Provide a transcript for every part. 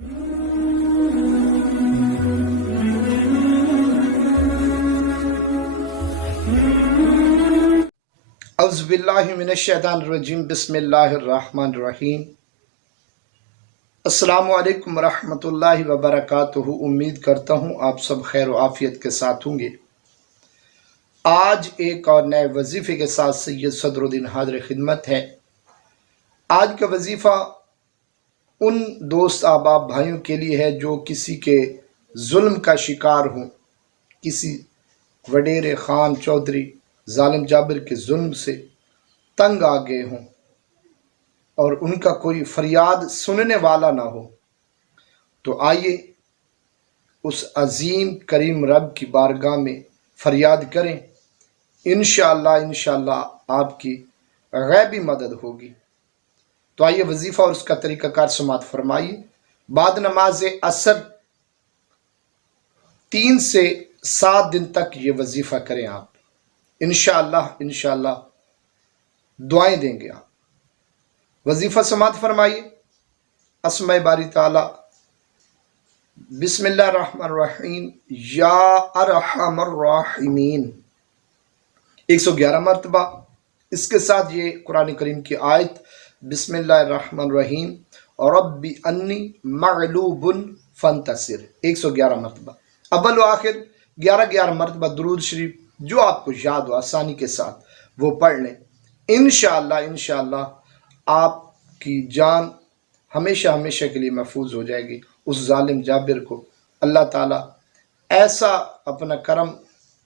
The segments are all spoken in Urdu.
اعوذ باللہ من الشیطان الرجیم، بسم اللہ الرحمن الرحیم۔ السلام علیکم ورحمۃ اللہ وبرکاتہ۔ امید کرتا ہوں آپ سب خیر و عافیت کے ساتھ ہوں گے۔ آج ایک اور نئے وظیفے کے ساتھ سید صدر الدین حاضر خدمت ہے۔ آج کا وظیفہ ان دوست احباب بھائیوں کے لیے ہے جو کسی کے ظلم کا شکار ہوں، کسی وڈیر خان چودھری ظالم جابر کے ظلم سے تنگ آ گئے ہوں اور ان کا کوئی فریاد سننے والا نہ ہو، تو آئیے اس عظیم کریم رب کی بارگاہ میں فریاد کریں۔ انشاءاللہ آپ کی غیبی مدد ہوگی۔ تو آئیے وظیفہ اور اس کا طریقہ کار سماعت فرمائیے۔ بعد نماز عصر 3 سے 7 دن تک یہ وظیفہ کریں آپ۔ انشاءاللہ دعائیں دیں گے آپ۔ وظیفہ سماعت فرمائیے۔ اسماء باری تعالی، بسم اللہ الرحمن الرحیم، یا ارحم الراحمین 111 مرتبہ۔ اس کے ساتھ یہ قرآن کریم کی آیت بسم اللہ الرحمن الرحیم رب انی مغلوب فانتصر 111 مرتبہ۔ اول و آخر 11 مرتبہ درود شریف جو آپ کو یاد ہو آسانی کے ساتھ وہ پڑھ لیں۔ انشاءاللہ آپ کی جان ہمیشہ کے لیے محفوظ ہو جائے گی۔ اس ظالم جابر کو اللہ تعالیٰ ایسا اپنا کرم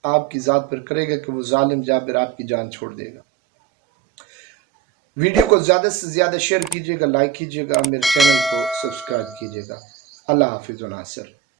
آپ کی ذات پر کرے گا کہ وہ ظالم جابر آپ کی جان چھوڑ دے گا۔ ویڈیو کو زیادہ سے زیادہ شیئر کیجیے گا، لائک کیجیے گا، میرے چینل کو سبسکرائب کیجیے گا۔ اللہ حافظ و ناصر۔